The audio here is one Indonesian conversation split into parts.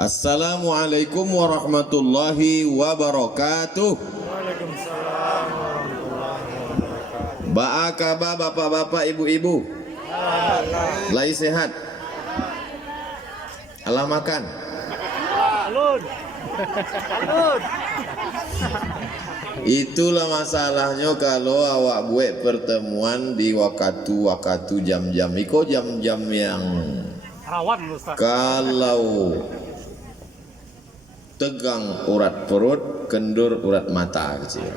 Assalamualaikum warahmatullahi wabarakatuh. Waalaikumsalam warahmatullahi wabarakatuh. Ba'akaba bapak-bapak, ibu-ibu. Lai sehat. Alah makan. Alun. Alun. Itulah masalahnya kalau awak buat pertemuan di waktu jam-jam. Iko jam-jam yang Rawan Ustaz. kalau tegang urat perut, kendur urat mata kecil.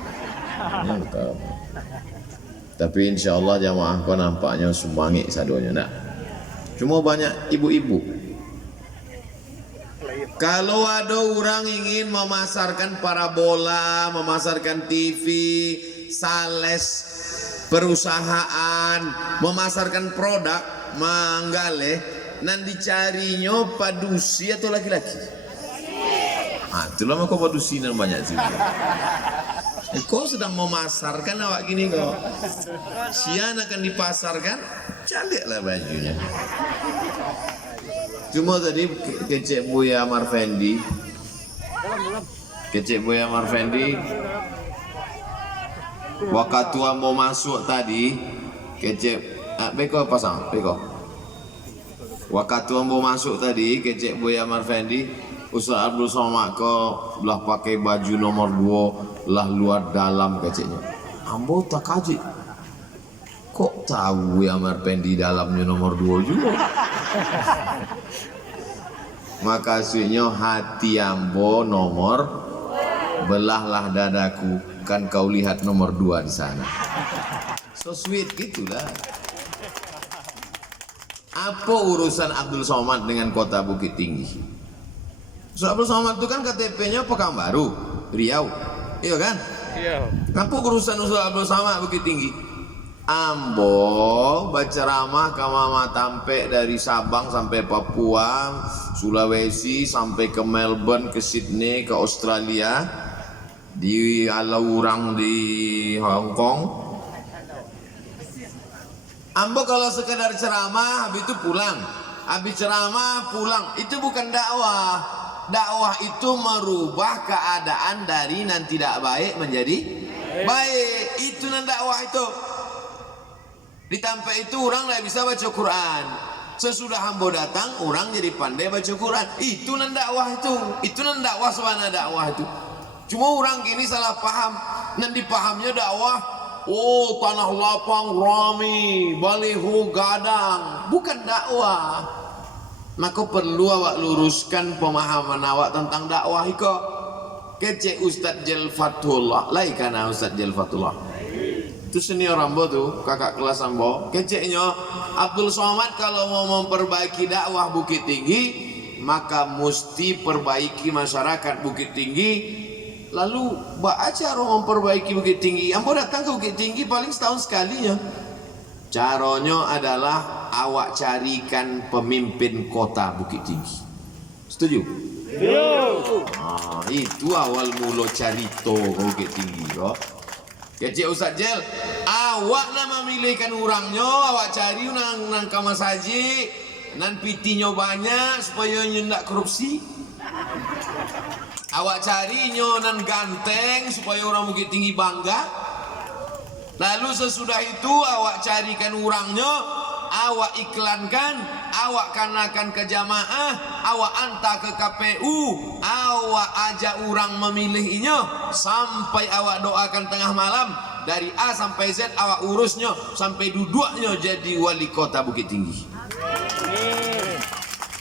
Tapi insya Allah jamaah kau nampaknya semangat sadonya nak. Cuma banyak ibu-ibu. Kalau ada orang ingin memasarkan parabola, memasarkan TV, sales, perusahaan, memasarkan produk, manggale, nan dicarinya padusi atau laki-laki. Itulah maka padusi nan banyak sih. Kau sedang memasarkan awak gini kau. Sian akan dipasarkan, caliklah bajunya. Cuma tadi kecek Buya Marfendi, waktu mau masuk tadi, kecek beko pasang beko. Waktu mau masuk tadi, kecek Buya Marfendi. Ustaz Abdul Somad kau belah pakai baju nomor 2 lah luar dalam keceknya. Ambo tak kaji. Kok tahu ya Marpendi dalamnya nomor 2 juga? Makasihnya hati ambo nomor belahlah dadaku kan kau lihat nomor 2 di sana. So sweet gitulah. Apa urusan Abdul Somad dengan kota Bukit Tinggi? Ustaz Abdul Somad itu kan KTP-nya Pekanbaru, Riau, iya kan? Iya. Apa urusan Ustaz Abdul Somad Bukit Tinggi? Ambo baca ramah ke Mama Tampe dari Sabang sampai Papua, Sulawesi sampai ke Melbourne, ke Sydney, ke Australia, di Alaurang di Hong Kong. Ambo kalau sekedar ceramah habis itu pulang, habis ceramah pulang, itu bukan dakwah. Dakwah itu merubah keadaan dari nan tidak baik menjadi baik. Itu nan dakwah itu. Di Tampe itu orang tidak bisa baca Quran. Sesudah hambo datang, orang jadi pandai baca Quran. Itu nan dakwah itu. Itu nan dakwah sebenarnya dakwah itu. Cuma orang kini salah paham. Nan dipahamnya dakwah. Oh, tanah lapang rami, baliho gadang. Bukan dakwah. Maka perlu awak luruskan pemahaman awak tentang dakwah iko. Kece Ustadz Jel Fatullah, laikana Ustadz Jel Fatullah. Itu senior ambo tuh, kakak kelas ambo. Keceknya Abdul Somad kalau mau memperbaiki dakwah Bukit Tinggi, maka mesti perbaiki masyarakat Bukit Tinggi. Lalu baca cara memperbaiki Bukit Tinggi. Ambo datang ke Bukit Tinggi paling setahun sekalinya. Caranya adalah awak carikan pemimpin kota Bukit Tinggi. Setuju? Itu awal mula carito Bukit Tinggi kok. Kecik Ustaz Jel, awak nak memilihkan orangnya, awak cari nang kamar saji, nan pitinya banyak supaya nyendak korupsi. Awak cari nan ganteng supaya orang Bukit Tinggi bangga. Lalu sesudah itu awak carikan orangnya, awak iklankan, awak kanakan ke jamaah, awak hantar ke KPU, awak ajak orang memilihnya sampai awak doakan tengah malam dari A sampai Z awak urusnya sampai duduknya jadi wali kota Bukit Tinggi.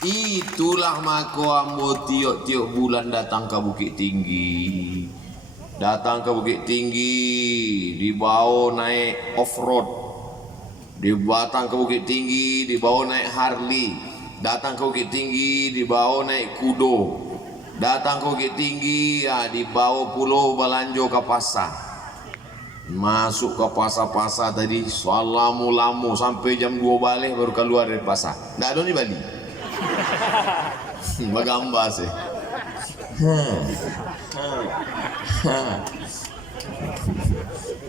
Itulah mako ambo tiok-tiok bulan datang ke Bukit Tinggi. Datang ke Bukit Tinggi, dibawa naik off-road. Datang ke Bukit Tinggi, dibawa naik Harley. Datang ke Bukit Tinggi, dibawa naik kudo. Datang ke Bukit Tinggi, ya, dibawa pulau Balanjo ke pasar. Masuk ke pasar-pasar tadi, salamu-lamu sampai jam 2 balik baru keluar dari pasar. Nggak ada di Bali. Bagamba sih.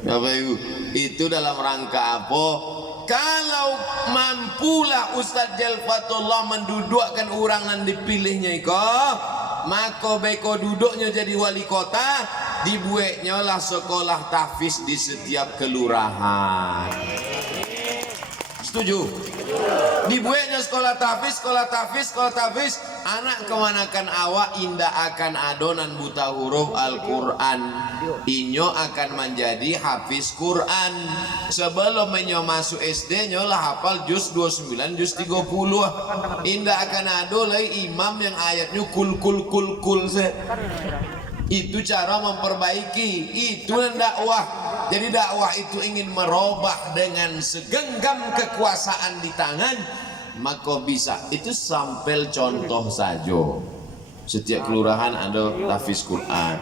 Bapak Ibu, itu dalam rangka apa? kalau mampulah Ustaz Jalfatullah mendudukkan orang yang dipilihnya iko, maka beko duduknya jadi wali kota, dibuatnya lah sekolah tahfiz di setiap kelurahan. Setuju? Dibuatnya sekolah tahfiz, anak kemanakan awak indah akan adonan buta huruf Al-Quran, inyo akan menjadi hafiz Quran. Sebelum menyo masuk SD nyo lah hafal juz 29 juz 30. Indah akan ado lagi imam yang ayatnya kul itu cara memperbaiki, itu dakwah. Jadi dakwah itu ingin merubah dengan segenggam kekuasaan di tangan, maka bisa. Itu sampel contoh saja. Setiap kelurahan ada tahfiz Quran.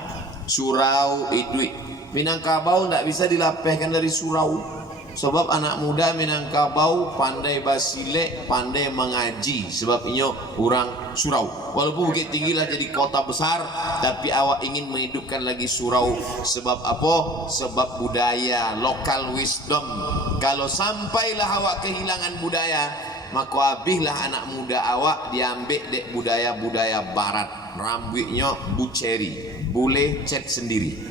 Surau itu Minangkabau tidak bisa dilapehkan dari surau. Sebab anak muda Minangkabau pandai basilek, pandai mengaji. Sebab ini orang surau. Walaupun Bukit Tinggi lah jadi kota besar, tapi awak ingin menghidupkan lagi surau. Sebab apa? Sebab budaya, local wisdom. Kalau sampailah awak kehilangan budaya, maka habislah anak muda awak diambil dek budaya-budaya barat. Rambutnya buceri, boleh cat sendiri.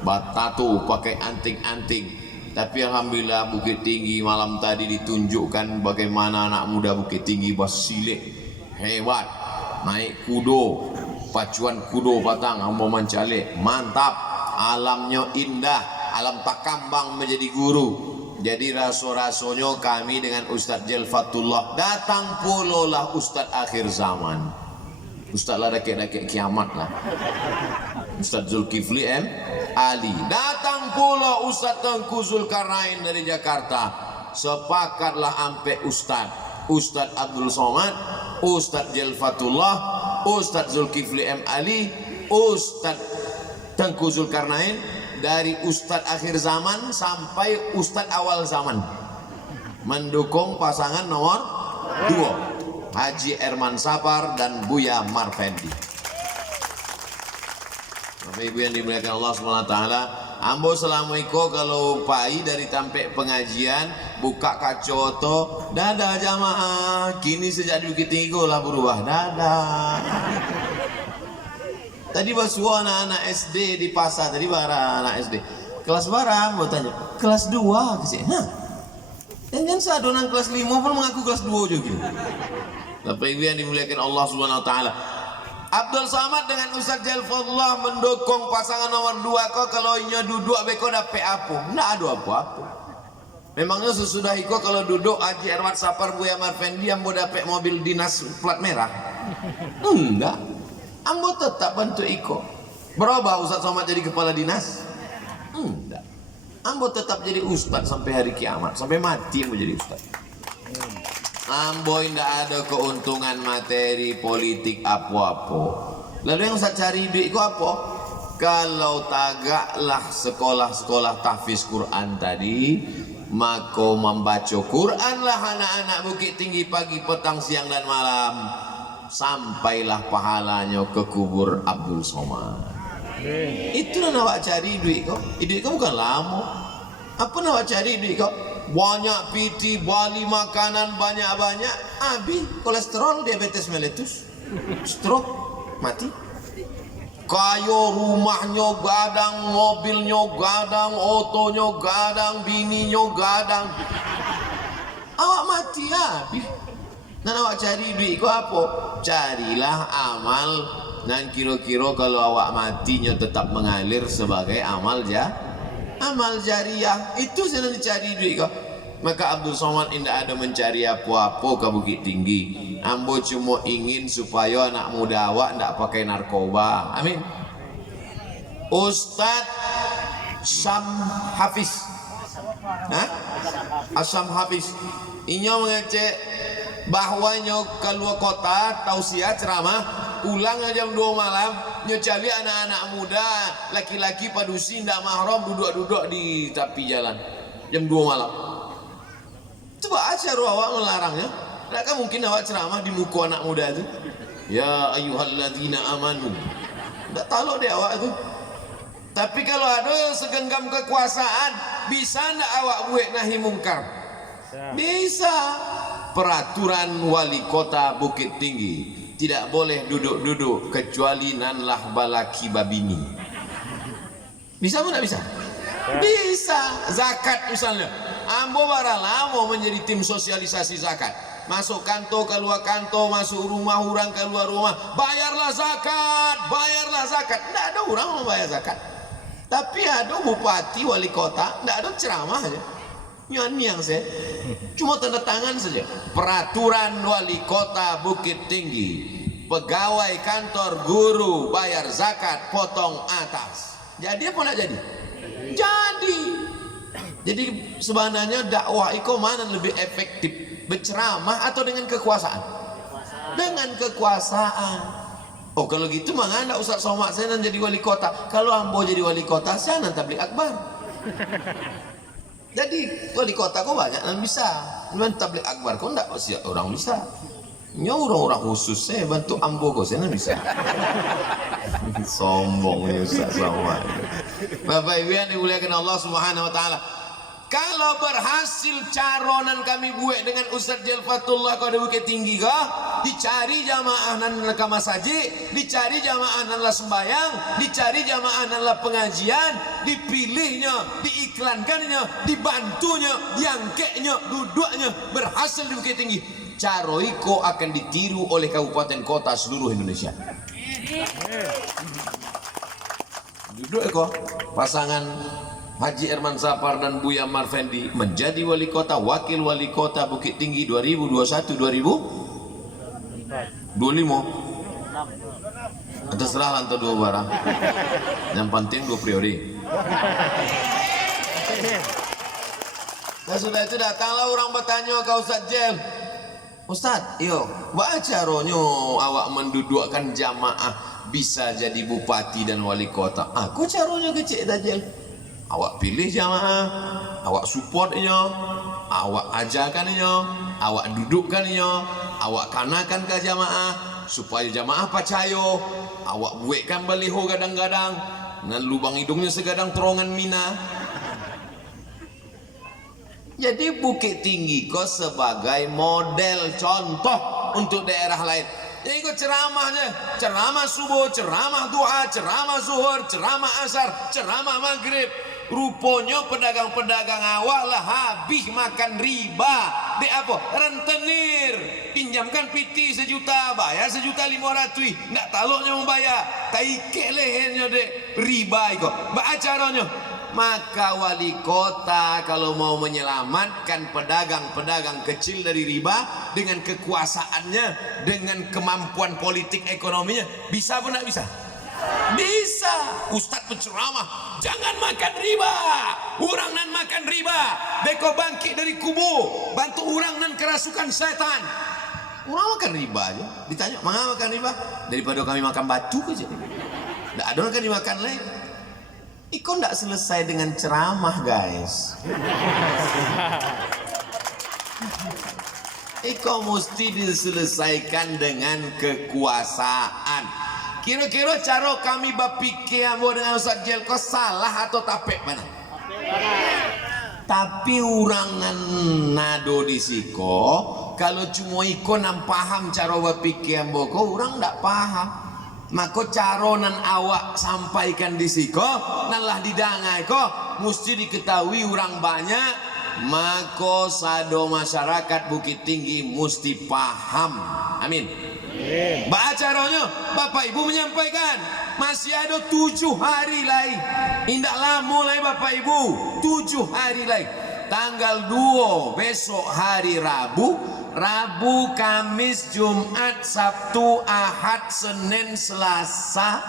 Batato pakai anting-anting. Tapi alhamdulillah Bukit Tinggi malam tadi ditunjukkan bagaimana anak muda Bukit Tinggi basilek hebat, naik kudo, pacuan kudo patang ambo mancale, mantap. Alamnya indah, alam takambang menjadi guru. Jadi raso-rasonya kami dengan Ustaz Jalfatullah datang pula lah Ustaz akhir zaman. Ustaz lah dakik-dakik kiamat lah. Ustaz Zulkifli Ali. Datang pula Ustaz Tengku Zulkarnain dari Jakarta. Sepakatlah ampe Ustaz Abdul Somad, Ustaz Jalfatullah, Ustaz Zulkifli Ali, Ustaz Tengku Zulkarnain, dari Ustaz akhir zaman sampai Ustaz awal zaman, mendukung pasangan nomor 2, Haji Erman Sapar dan Buya Marfendi. Bapak Ibu yang dimuliakan Allah SWT, ambo selama iko kalau pai dari tampek pengajian buka kacoto, dadah jamaah, kini sejak Bukit Tinggi lah berubah, dadah. Tadi basuh anak-anak SD di pasar, tadi bara anak SD kelas barang, mau tanya kelas 2 kesini, jangan sadonan kelas 5 pun mengaku kelas 2 juga. Bapak Ibu yang dimuliakan Allah SWT, Abdul Samad dengan Ustaz Jalfatullah mendukung pasangan nomor 2 kok. Kalau inya duduk beko dapet apa? Nggak ada apa-apa. Memangnya sesudah iko kalau duduk Haji Erwan Sapar Buya Marfendi ambo dapet mobil dinas plat merah? Enggak. Ambo tetap bantu iko. Berubah Ustaz Samad jadi kepala dinas? Enggak. Ambo tetap jadi ustaz sampai hari kiamat, sampai mati ambo jadi ustaz. Ambo tidak ada keuntungan materi politik apa-apa. Lalu yang saya cari duit itu apa? Kalau tagaklah sekolah-sekolah tahfiz Quran tadi, maka membaca Quran lah anak-anak Bukit Tinggi pagi, petang, siang dan malam, sampailah pahalanya ke kubur Abdul Somad. Itulah nak cari duit kau. Duit kau bukan lama. Apa nak cari duit kau? Banyak piti, bali makanan banyak-banyak, habis kolesterol, diabetes meletus, stroke, mati. Kayo rumahnya gadang, mobilnya gadang, otonya gadang, bininya gadang, awak mati habis. Dan awak cari duit kau apa? Carilah amal. Dan kira-kira kalau awak matinya tetap mengalir sebagai amal jariah, itu sedang dicari duit kau. Maka Abdul Somad tidak ada mencari apa-apa ke Bukit Tinggi. Ambo cuma ingin supaya anak muda awak tidak pakai narkoba. Amin. Ustaz Syam Hafiz, Asyam Hafiz, inyo mengecek bahwanya keluar kota tausiah ceramah pulang jam 2 malam, nyocali anak-anak muda laki-laki padusi ndak mahram duduk-duduk di tepi jalan jam 2 malam. Coba aja awak melarangnya. Tidak mungkin awak ceramah di muka anak muda itu, ya ayyuhalladzina amanu. Tidak tahu dia awak itu. Tapi kalau ada segenggam kekuasaan, bisa ndak awak buat nahi mungkar? Bisa. Peraturan wali kota Bukit Tinggi, tidak boleh duduk-duduk kecuali nanlah balaki babini. Bisa apa tidak bisa? Bisa. Zakat misalnya, ambo bara lama menjadi tim sosialisasi zakat. Masuk kantor, keluar kantor, masuk rumah orang, keluar rumah, bayarlah zakat, bayarlah zakat. Tidak ada orang mau bayar zakat. Tapi ada bupati, wali kota, tidak ada ceramah aja. Yang saya cuma tanda tangan saja. Peraturan wali kota Bukit Tinggi, pegawai kantor, guru bayar zakat potong atas. Jadi apa tidak jadi? Jadi. Jadi sebenarnya dakwah itu mana lebih efektif, berceramah atau dengan kekuasaan? Dengan kekuasaan. Oh kalau gitu mana Ustaz Somad saya nanti jadi wali kota. Kalau ambo jadi wali kota saya nanti tabligh akbar. Jadi wali kota kok banyak yang bisa, cuman tabligh akbar kok enggak pasti orang bisa. Nya orang-orang khusus saya bantu ambo kok saya bisa. Sombong ya Ustaz Somad. Bapak Ibu yang dimuliakan Allah Subhanahu wa taala. Kalau berhasil caronan kami buat dengan Ustaz Jalfatullah kau di Bukit Tinggi kah, dicari jamaah nan ke masjid, dicari jamaah nan lah sembayang, dicari jamaah nan lah pengajian, dipilihnya, diiklankannya, dibantunya, diangketnya, duduknya, berhasil di Bukit Tinggi. Caroiko akan ditiru oleh kabupaten kota seluruh Indonesia. Duduk kok pasangan Haji Herman Sapar dan Buya Marfendi menjadi wali kota, wakil wali kota Bukit Tinggi 2021-2025. Terserah lantai dua barang. Yang penting 2 periode. Nah sudah itu datanglah orang bertanya ke Ustaz Jel. Ustaz, yo, baca ronyo awak mendudukkan jamaah bisa jadi bupati dan wali kota. Aku caronya kecil Jel. Awak pilih jamaah, awak supportnya, awak ajarkannya, awak dudukkannya, awak kanakan ke jamaah supaya jamaah percaya. Awak buatkan baliho gadang-gadang, dengan lubang hidungnya segadang terongan mina. Jadi Bukit Tinggi kok sebagai model contoh untuk daerah lain. Jadi kok ceramahnya, ceramah subuh, ceramah duha, ceramah zuhur, ceramah asar, ceramah maghrib. Rupanya pedagang-pedagang awak lah habis makan riba. Dek apa? Rentenir. Pinjamkan piti 1 juta, bayar 1.500.000. Nggak taluknya membayar. Taikek lehernya dek. Riba itu. Baca caranya. Maka wali kota kalau mau menyelamatkan pedagang-pedagang kecil dari riba dengan kekuasaannya, dengan kemampuan politik ekonominya, bisa apa nggak bisa? Bisa. Ustadz berceramah, jangan makan riba. Orang nan makan riba, beko bangkit dari kubur, bantu orang nan kerasukan setan. Orang makan riba aja. Ditanya, mengapa makan riba? Daripada kami makan batu aja. Tidak ada orang kan dimakan lain. Iko tidak selesai dengan ceramah guys. Iko mesti diselesaikan dengan kekuasaan. Kira-kira cara kami berpikir dengan Ustaz Jelko salah atau tapek mana? Tapi orang nado di siko, kalau cuma iko nan paham cara berpikir boko, orang tidak paham. Maka caronan awak sampaikan di siko, nalah didangai kok, mesti diketahui orang banyak. Maka sado masyarakat Bukit Tinggi mesti paham. Amin. Baca caranya, Bapak Ibu menyampaikan masih ada 7 hari lagi. Indah lama lagi Bapak Ibu, 7 hari lagi. Tanggal 2 besok hari Rabu, Rabu, Kamis, Jumat, Sabtu, Ahad, Senin, Selasa.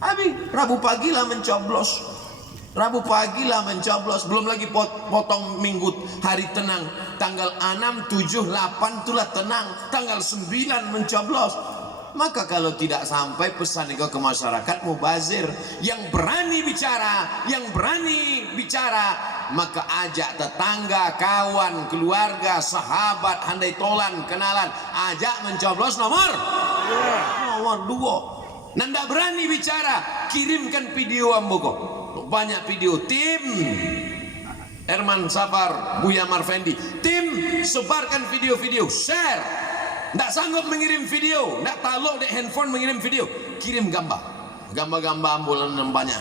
Habis Rabu pagi lah mencoblos. Rabu pagi lah mencoblos. Belum lagi potong minggu hari tenang. Tanggal 6, 7, 8 itulah tenang. Tanggal 9 mencoblos. Maka kalau tidak sampai pesan itu ke masyarakat mubazir, yang berani bicara, maka ajak tetangga, kawan, keluarga, sahabat, handai tolan, kenalan, ajak mencoblos nomor 2. Nanda berani bicara, kirimkan video amboko. Banyak video tim Herman Sapar, Buya Marfendi. Tim sebarkan video-video, share. Ndak sanggup mengirim video, ndak talok dek handphone mengirim video, kirim gambar. Gambar-gambar ambulan yang banyak.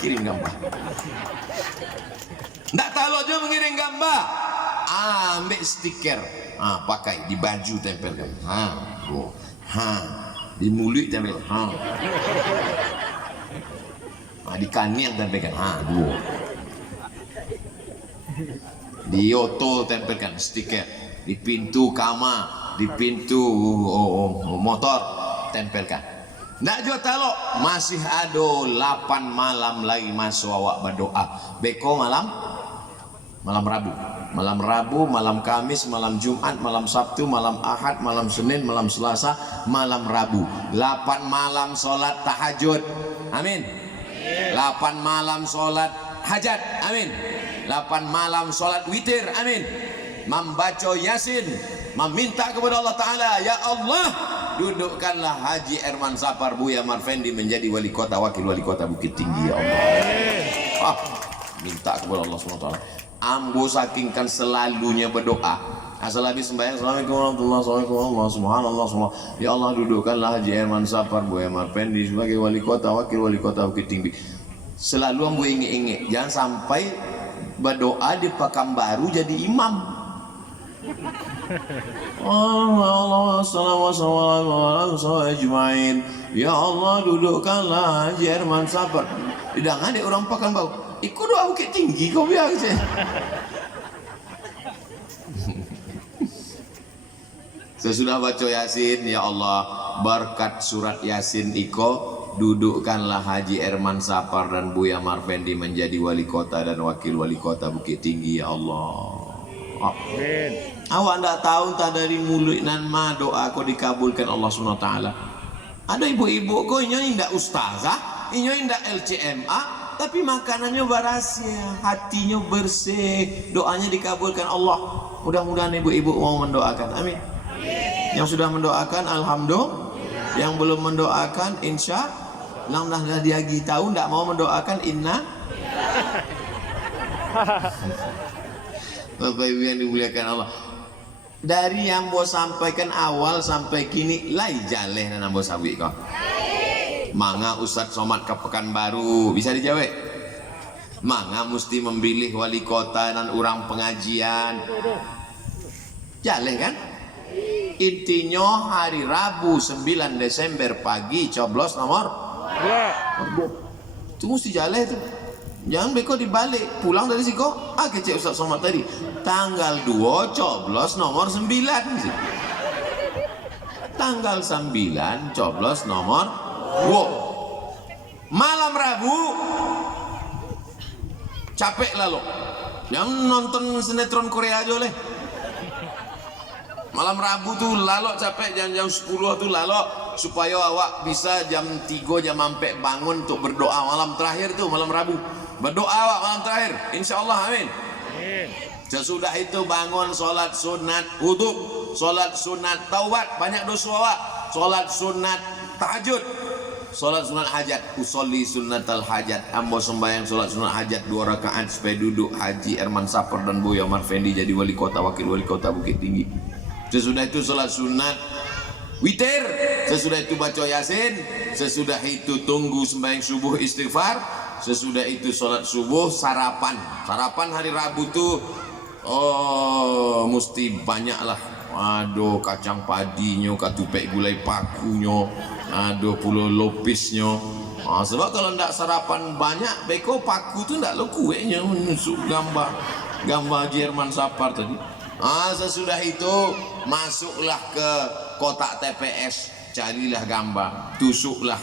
Kirim gambar. Ndak talok juga mengirim gambar. Ambil stiker, pakai di baju tempelkan, di mulut tempelkan, di kaniang tempelkan, di oto tempelkan stiker, di pintu kamar, di pintu motor tempelkan. Ndak juga talok, masih ada 8 malam lagi masuk awak berdoa. Beko malam Rabu, malam Kamis, malam Jumat, malam Sabtu, malam Ahad, malam Senin, malam Selasa, malam Rabu. 8 malam solat tahajud. Amin. 8 malam solat hajat. Amin. 8 malam solat witir. Amin. Membaca Yasin, meminta kepada Allah Ta'ala, ya Allah, dudukkanlah Haji Herman Sapar Buya Marfendi menjadi wali kota, wakil wali kota Bukit Tinggi, ya Allah. Minta kepada Allah SWT. Ambo sakingkan selalunya berdoa. Asal habis sembahyang, assalamualaikum warahmatullahi wabarakatuh, subhanallah, ya Allah, dudukkanlah Haji Herman Sapar Buya Marfendi sebagai wali kota, wakil wali kota Bukit Tinggi. Selalu ambo ingat-ingat, jangan sampai berdoa di Pekanbaru jadi imam. Allah, assalamualaikum, ya Allah, dudukkanlah Haji Herman Sapar. Jangan ada orang Pekanbaru ikut doa Bukit Tinggi kau biar je. Sesudah baca Yasin, ya Allah, berkat surat Yasin iko, dudukkanlah Haji Herman Sapar dan Buya Marfendi menjadi wali kota dan wakil wali kota Bukit Tinggi, ya Allah. Amin. Awak ndak tahu tak dari mulut nan ma doa kau dikabulkan Allah SWT. Ada ibu-ibu kau ini ndak ustazah, ini ndak LCMA, tapi makanannya berasia, hatinya bersih, doanya dikabulkan Allah. Mudah-mudahan ibu-ibu mau mendoakan, amin. Yang sudah mendoakan, alhamdulillah. Yang belum mendoakan, insya Allah dia tahu tidak mau mendoakan, inna. Bapak Ibu yang dimuliakan Allah, dari yang bos sampaikan awal sampai kini, lai jaleh dan bos sawi kau. Mangga Ustadz Somad ke Pekanbaru, bisa dijawab? Mangga mesti memilih wali kota dan orang pengajian. Jaleh kan? Intinya hari Rabu 9 Desember pagi coblos nomor. Itu mesti jaleh tuh. Jangan beko dibalik, pulang dari siko. Kecek Ustadz Somad tadi. Tanggal 2 coblos nomor 9. Tanggal 9 coblos nomor. Malam Rabu capek lah lo, yang nonton sinetron Korea aja oleh. Malam Rabu tuh lalok capek, jam 10 tuh lalok supaya awak bisa jam 3 jam sampai bangun untuk berdoa malam terakhir tuh, malam Rabu berdoa awak malam terakhir, insya Allah, amin. Sesudah itu bangun sholat sunat wudu, sholat sunat taubat, banyak dosa awak, sholat sunat tahajud, sholat sunat hajat, usolli sunnatal hajat, ambo sembahyang sholat sunat hajat 2 rakaat supaya duduk Haji Herman Sapar dan Buya Marfendi jadi wali kota, wakil wali kota Bukit Tinggi. Sesudah itu sholat sunat witir, sesudah itu baca Yasin, sesudah itu tunggu sembahyang subuh istighfar, sesudah itu sholat subuh sarapan. Sarapan hari Rabu tuh mesti banyak lah. Aduh, kacang padinya, katupek gulai pakunya, aduh pulau lopisnya. Sebab kalau ndak sarapan banyak, beko paku tu ndak lo kuenya menusuk gambar Haji Herman Sapar tadi. Sesudah itu masuklah ke kotak TPS, carilah gambar, tusuklah,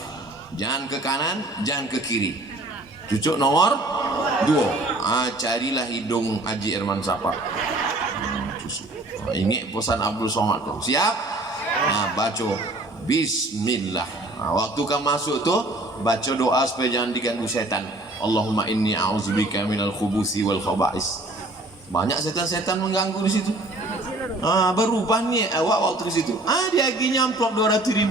jangan ke kanan, jangan ke kiri. Cucuk nomor 2, carilah hidung Haji Herman Sapar. Ingat pesan Abdul Somad tuh, siap? Baca Bismillah. Waktu kamu masuk tuh baca doa supaya jangan diganggu setan. Allahumma inni a'udzubika minal khubuthi wal khaba'is. Banyak setan-setan mengganggu di situ. Berubah nih awak waktu ke situ. Dia aginya amplop 200.000.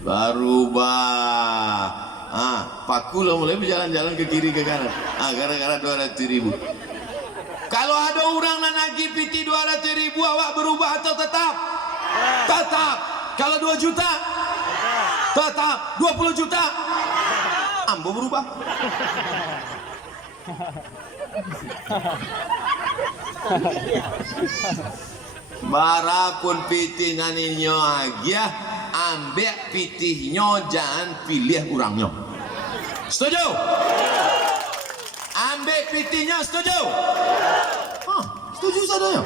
Berubah. Paku lo mulai berjalan-jalan ke kiri ke kanan. Gara-gara 200.000. Kalau ada orang nak nagih piti 200.000, awak berubah atau tetap? Tetap. Kalau 2 juta? Tetap. 20 juta? Ambo berubah. Barakun pitih naninyo agia, ambek pitihnya, jangan pilih orangnya. Setuju? Ambek pitihnya, setuju? Setuju sadanya.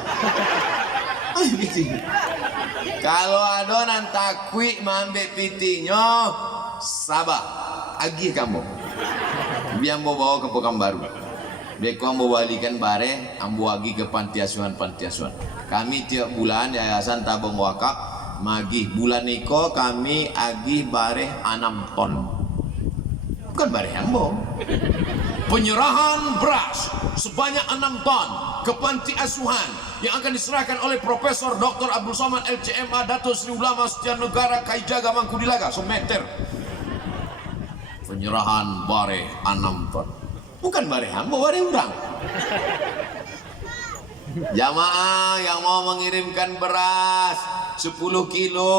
Kalau ada nan takwi mambek pitihnya, sabar, agih kamu. Biar mau bawa ke Pekanbaru. Beko ambo balikan bare, ambo agi ke panti asuhan. Kami tiap bulan Yayasan Tabung Wakaf magih bulan niko kami agih bare 6 ton. Bukan bare ambo. Penyerahan beras sebanyak 6 ton ke panti asuhan yang akan diserahkan oleh Profesor Dr. Abdul Somad LCMA Datuk Seri Ulama Setian Negara Kaijaga Mangkudilaga Semeter. Penyerahan bare 6 ton. Bukan bare ambo, bare urang. Jamaah yang mau mengirimkan beras 10 kilo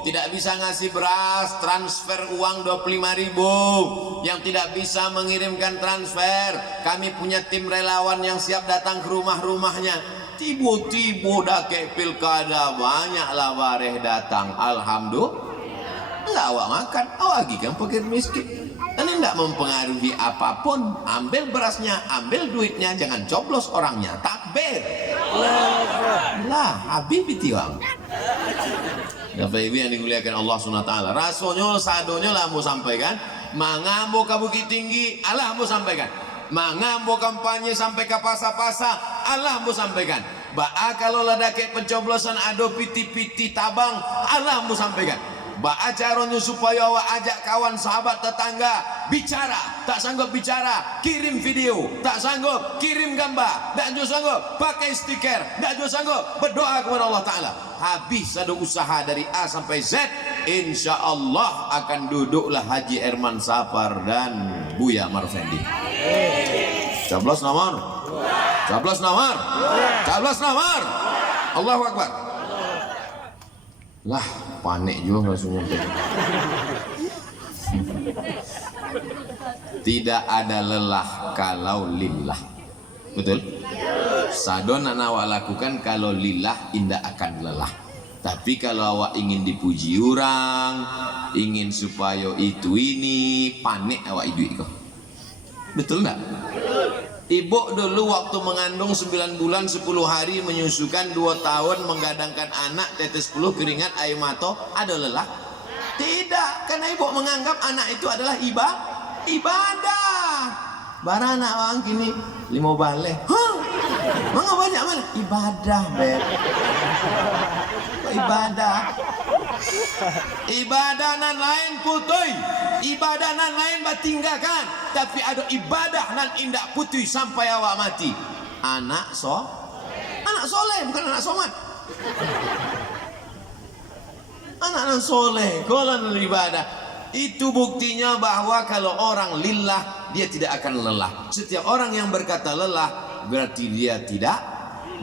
tidak bisa ngasih beras, transfer uang 25.000. Yang tidak bisa mengirimkan transfer, kami punya tim relawan yang siap datang ke rumah-rumahnya. Tiba-tiba dake pilkada banyaklah bareh datang. Alhamdulillah, awak makan, awak lagi kan fakir miskin. Ini tidak mempengaruhi apapun. Ambil berasnya, ambil duitnya, jangan coblos orangnya. Takbir. Lah, habib itu bang. Bapak Ibu yang dimuliakan Allah SWT. Rasanya, sadonya lah mau sampaikan. Mangambo ke Bukit Tinggi, Allah mau sampaikan. Mangambo kampanye sampai ke pasa-pasa, Allah mau sampaikan. Kalau ada kayak pencoblosan ado piti-piti tabang, Allah mau sampaikan. Caranya supaya awak ajak kawan sahabat tetangga bicara, tak sanggup bicara kirim video, tak sanggup kirim gambar, tak juga sanggup pakai stiker, tak juga sanggup berdoa kepada Allah Ta'ala. Habis ada usaha dari A sampai Z, insya Allah akan duduklah Haji Herman Safar dan Buya Marfendi. Coblos nomor, coblos nomor, coblos nomor. Allahu Akbar. Lah, panik juga rasanya. Tidak ada lelah kalau lillah. Betul? Sadon awak lakukan kalau lillah indah akan lelah. Tapi kalau awak ingin dipuji orang, ingin supaya itu ini, panik awak itu. Betul enggak? Ibu dulu waktu mengandung 9 bulan 10 hari menyusukan 2 tahun menggadangkan anak tetes 10 keringat air mata, ada lelah? Tidak, karena ibu menganggap anak itu adalah ibadah. Bara anak orang kini 5 balik. Mangga banyak mana? Ibadah, beb. Ibadah. Ibadah nan lain putih, ibadah nan lain batinggalkan. Tapi ada ibadah nan indak putih sampai awak mati. Anak soleh, bukan anak somat. Anak nan soleh, kalau ibadah. Itu buktinya bahwa kalau orang lillah, dia tidak akan lelah. Setiap orang yang berkata lelah, berarti dia tidak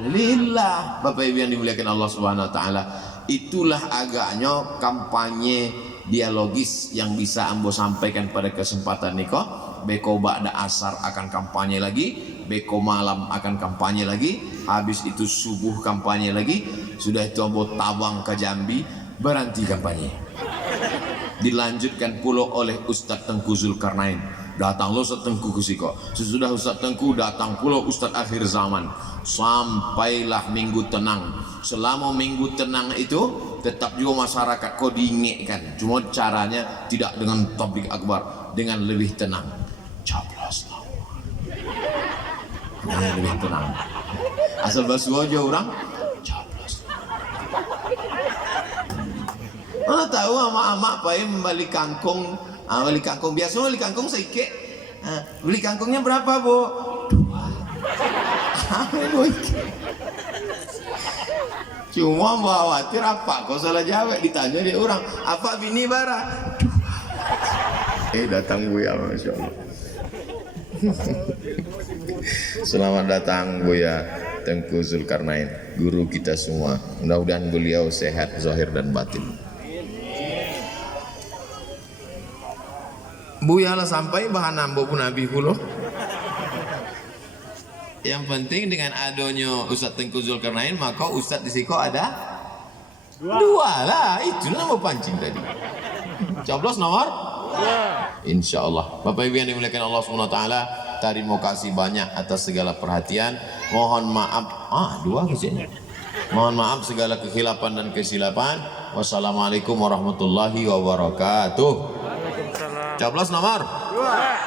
lillah. Bapak Ibu yang dimuliakan Allah Subhanahu Wa Taala, itulah agaknya kampanye dialogis yang bisa ambo sampaikan pada kesempatan niko. Beko ba'da asar akan kampanye lagi, beko malam akan kampanye lagi, habis itu subuh kampanye lagi, sudah itu ambo tabang ke Jambi, berhenti kampanye. Dilanjutkan pula oleh Ustadz Tengku Zulkarnain. Datang lo Ustadz Tengku Kusiko. Sesudah Ustadz Tengku datang pula Ustadz Akhir Zaman. Sampailah Minggu Tenang. Selama Minggu Tenang itu tetap juga masyarakat kau diingatkan. Cuma caranya tidak dengan topik akbar, dengan lebih tenang. Coblos dengan lebih tenang. Asal basuh aja orang. Mana tahu ama-ama apa yang beli kangkung, beli kangkung biasa, beli kangkung sedikit. Beli kangkungnya berapa bu? 2. Cuma khawatir apa? Kau salah jawab, ditanya dia orang, apa bini bara? Datang Buya, Masya Allah. Selamat datang Buya Tengku Zulkarnain, guru kita semua. Mudah-mudahan beliau sehat zahir dan batin. Buya lah sampai bahan nambah pun Nabi kulo. Yang penting dengan adanya Ustadz Tengku Zulkarnain, maka Ustadz di Siko ada dua lah. Itu nama pancing tadi. Coblos nomor? Insya Allah. Bapak Ibu yang dimuliakan Allah SWT, terima kasih banyak atas segala perhatian. Mohon maaf. Dua kesini. Mohon maaf segala kekhilapan dan kesilapan. Wassalamualaikum warahmatullahi wabarakatuh. Waalaikumsalam. Coblos nomor? 2.